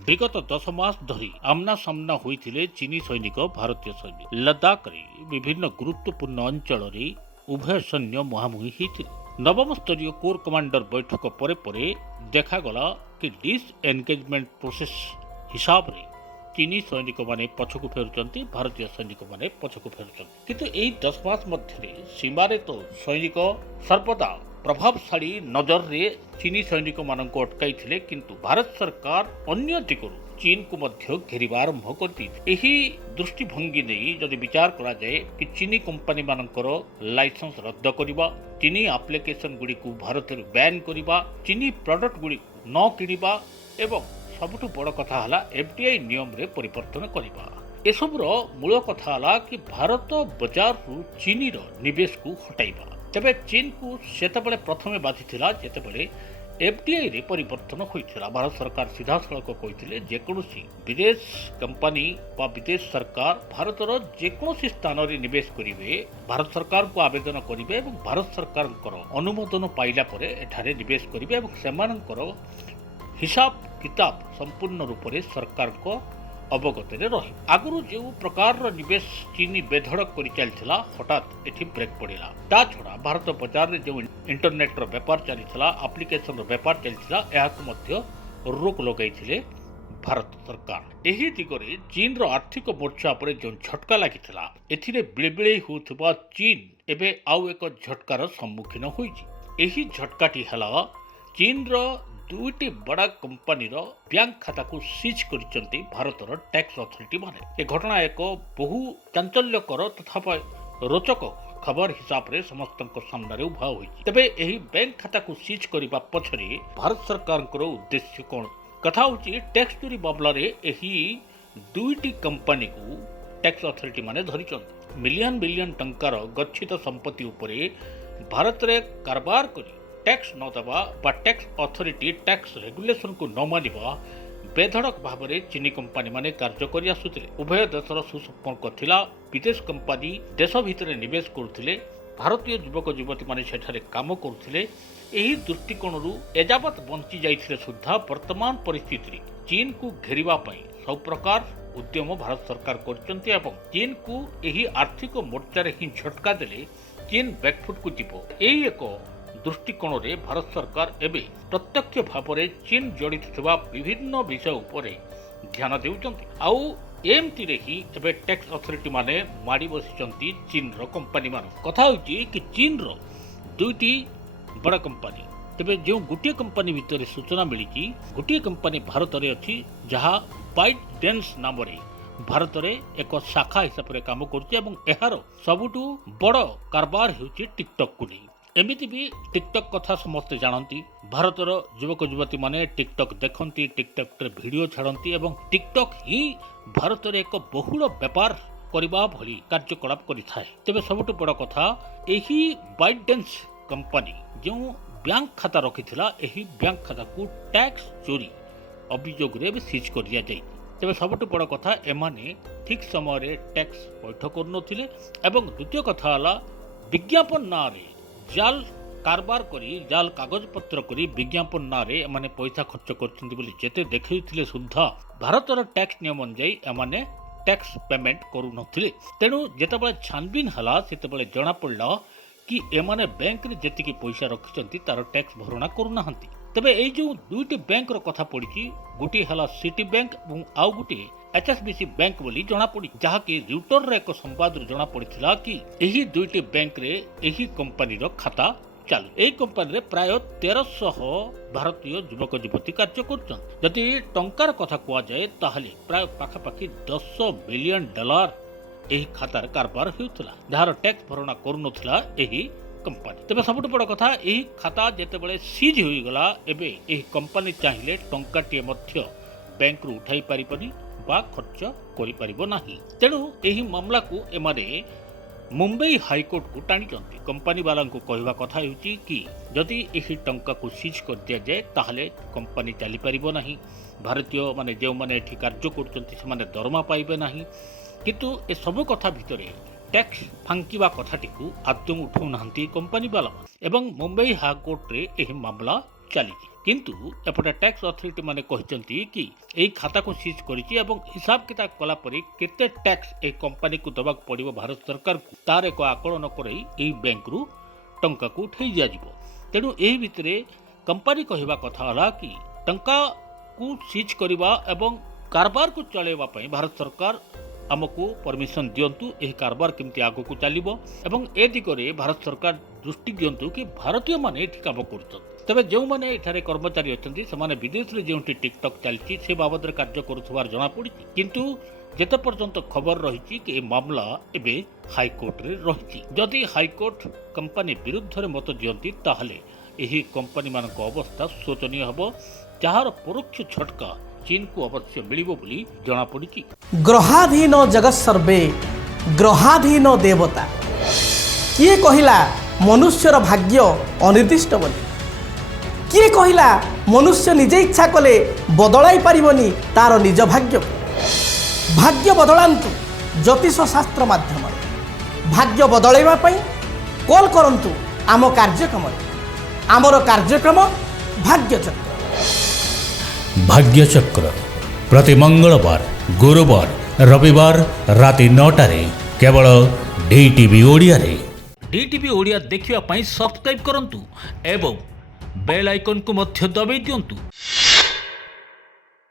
विगत 10 मास धरी आमना सामना होइथिले चीनी सैनिक भारतीय सैनिक लद्दाख रे विभिन्न गुरुत्वपूर्ण अंचल रे उभय सैन्य मुहांमुही होइथिले। नवम स्तरीय कोर कमांडर बैठक परे परे देखागला कि डिस एनगेजमेंट प्रोसेस हिसाब रे चीनी सैनिक माने पछकु फेरुचंती, भारतीय सैनिक माने पछकु फेरुचंती। किंतु एई 10 मास मध्यरे सीमारे तो सैनिक सर्वदा प्रभावशाली नजर रे चीनी सैनिक मानक अटकाई थिले, किंतु भारत सरकार अन्य दिगरु चीन को मध्य घेरिबा आरंभ करती। एही दृष्टिभंगी नहीं जदि विचार करा जाए कि चीनी कंपनी मानकर लाइसेंस रद्द करिबा, चीनी एप्लिकेशन गुडी को भारत रे बैन करिबा, चीनी प्रोडक्ट गुडी न किनिबा एवं सबुठु बड़ कथा हला एफडीआई नियम रे परिवर्तन करिबा। एसबुर मूल कथा हला कि भारत बाजार रु चीनी रो निवेश को हटाइबा। तेबे चीन को सेतेबेले प्रथमे बाधिथिला जेतेबेले एफडीआई रे परिवर्तन होइथिला। भारत सरकार सीधा सड़क कहिथिले जेकोसी विदेश कंपनी बा विदेश सरकार भारतर जेकोसी स्थान रे निवेश करिवे, भारत सरकार को आवेदन करिवे एवं भारत सरकार अनुमोदन पाइला परे एठारे निवेश करिवे एवं सेमानकर हिसाब किताब संपूर्ण रूप से सरकार को अवगत रही। आगु जो प्रकार निवेश चीनी बेधड़क कर चलता हठात एठी ब्रेक पड़ा। ता छड़ा भारत बाजार में जो इंटरनेट रो व्यापार चलता, एप्लिकेशन रो व्यापार चलता, यह रोक लगाई भारत सरकार। एही दिगरे चीन रो आर्थिक मोर्चा पर जो झटका लगी एथिरे बिळबिळे होउथबा चीन एबे आउ एक झटकार सम्मुखीन होईछि। एही झटकाटी हला चीन रो दुईटी बड़ा कंपनी रो बैंक खाता को सीज करिसंती भारतर टैक्स अथॉरिटी माने। ए घटना एक बहु चांचल्यकर तथा रोचक खबर हिसाब रे समस्त सामने उभा होई। तबे एही बैंक खाता को सीज करिबा पछरे भारत सरकार को उद्देश्य कोन कथा होची? टैक्स चोरी मामला रे एही दुईटी कंपनी को टैक्स अथॉरिटी माने धरिसंती। मिलियन बिलियन टंकार गच्छित संपत्ति उपरे भारत रे कारबार करी टैक्स न दबा बा टैक्स अथॉरिटी टैक्स रेगुलेशन को न मानिबा बेधड़क भाव में चीनी कंपनी माने कार्य करि आसुथिले। उभय देशर सुसंपर्क थिला। विदेश कंपनी देश भितर निवेश करुथिले, भारतीय युवक युवती माने सेठारे काम करुथिले। एही दृष्टिकोणरू एजावत बंची जाइथिले सुद्धा वर्तमान परिस्थिति चीन को घेरिबा पई सब प्रकार उद्यम भारत सरकार करचंती एवं चीन को एही आर्थिक मोर्चा रे ही झटका देले चीन बैकफुट को जीवो। एही एक दृष्टिकोण रे भारत सरकार एबे प्रत्यक्ष भाव में चीन जड़ित थिबा विभिन्न विषय उपरे ध्यान देउचंती। आउ एमती रे ही एबे टैक्स अथॉरिटी माने माडी बसिचंती चीन रो कंपनी मान। कथा होची कि चीन रो दुईटी बड़ा कंपनी, तेबे जो गोटे कंपनी भितर सूचना मिली, गोटे कंपनी भारत रे अछि जहा बाइट डेंस नाम रे भारत रे एक शाखा हिसाब रे काम करछि एवं एहारो सबुटु बड़ कारबार हेउछि टिकटॉक को नहीं। एमिति भी टिकटॉक कथा समस्त जानती। भारतर युवक युवती माने टिकटॉक देखती, टिकटॉक रे वीडियो छाड़ती एवं टिकटॉक ही भारत रे एक बहुल व्यापार करबा भली कार्यकलाप करिथाए। तेबे सबुठ बड़ कथा एही बाइडेंस कंपनी जो बैंक खाता रखिथिला, एही बैंक खाता को टैक्स चोरी अभियोग रे सीज कर दिया जाई। तेबे सबुठ बड़ कथा एमाने ठीक समय रे टैक्स पैठ करनथिले एवं द्वितीय कथा हला विज्ञापन ना रे जाल कारबार करी, जाल कागज पत्र करी विज्ञापन ना रे एमाने पैसा खर्च करछन्ती बोली जेते देखैथिले सुद्धा भारतर टैक्स नियम अनुसार एमाने टैक्स पेमेंट करू नथिले। तेणु जेतेबेले छानबीन हला सेतेबेले जणा पड़ला कि एमाने बैंक रे जेतिकी पैसा रखिसंती तार टैक्स भरणा करू नाहंती। तबे एई जो दुईटी बैंक रो कथा पड़िची, गोटी हला सिटी बैंक और आउ गोटी एचएसबीसी बैंक बोली जना पड़ी, जहा कि रिपोर्टर रे एक संवाद जना पड़िथिला कि एही दुईटी बैंक रे एही कंपनी रो खाता चालू। एही कंपनी रे प्राय 1300 भारतीय युवक युवती कार्य करछन। जदि टंकार कथा कुआ जाए ताहले प्राय पाखापाखी $10 बिलियन एही खातार कारबार हेउथला, जहार टैक्स भरणा करूनथला एही कंपनी। तबे सबुठ बड़ कथा एही खाता जेतेबेले सीज होई गला, एबे एही कंपनी चाहिले टंकाटिए मध्य बैंक रु उठाई पारिबनी बा खर्च करि पारिबो नाही। तेणु एही मामला को एमाने मुंबई हाईकोर्ट को टाणिचंती। कंपनी वाला को कहवा कथा हेउची कि जदि एही टंका को सीज कर दिया जाए ताहले कंपनी चली पारिबो नाही, भारतीय माने जो माने एठी कार्य करचंती से माने दरमा पाइबे नाही। किंतु ए सब कथा भितरे टैक्स फांकिबा कथाटी को आदौ उठाऊ नाहंती कंपनी वाला एवं मुंबई हाईकोर्ट रे एही मामला चली किंतु एपटे टैक्स अथॉरिटी माने कहते कि यही खाता को सीज करिछि एवं हिसाब किताब कला परी केते टैक्स ए कंपनी को दबाक पड़िबो भारत सरकार को तार एक आकलन करई एही बैंक रु टंका को उठै जाजिबो। तेणु एही भितरे कंपनी कहवा कथा हला कि टंका को सीज करबा एवं कारबार को चलेबा पई भारत सरकार आमको परमिशन दियंतु एही कारबार केमती आगो को चलिबो एवं ए दिगरे भारत सरकार दृष्टि दियंतु कि भारतीय माने एठी काम करछन। तबे जो माने एठारे कर्मचारी अछंती समाने विदेश रे जेउटी टिकटॉक चलछि से बाबद रे कार्य करूथवार जणा पड़ी किंतु जेते पर्यंत खबर रही कि ए मामला एबे हाईकोर्ट रे रही जदि हाईकोर्ट कंपनी विरुद्ध रे मत दियंती ताहले एही कंपनी मानक अवस्था शोचनीय हबो जहार परोक्ष झटका चीन को अवश्य मिलिबो बोली जणा पड़ी। ग्रहाधीन जगत सर्वे ग्रहाधीन देवता किए कहिला मनुष्यर भाग्य अनिर्दिष्ट बोली किए कहिला मनुष्य निजे इच्छा कले बदलाई पारिबनी तार निज भाग्य भाग्य बदलांतु ज्योतिष शास्त्र माध्यम भाग्य बदलैवा पई कॉल करंतु आम कार्यक्रम आमर कार्यक्रम भाग्यचक्र। भाग्यचक्र प्रति मंगलवार गुरुवार रविवार राति 9टारे केवल डीटीवी ओडिया रे। डीटीवी ओडिया देखिवा पई सब्सक्राइब करंतु एवं बेल आइकन को मध्य दबाई दियंतु।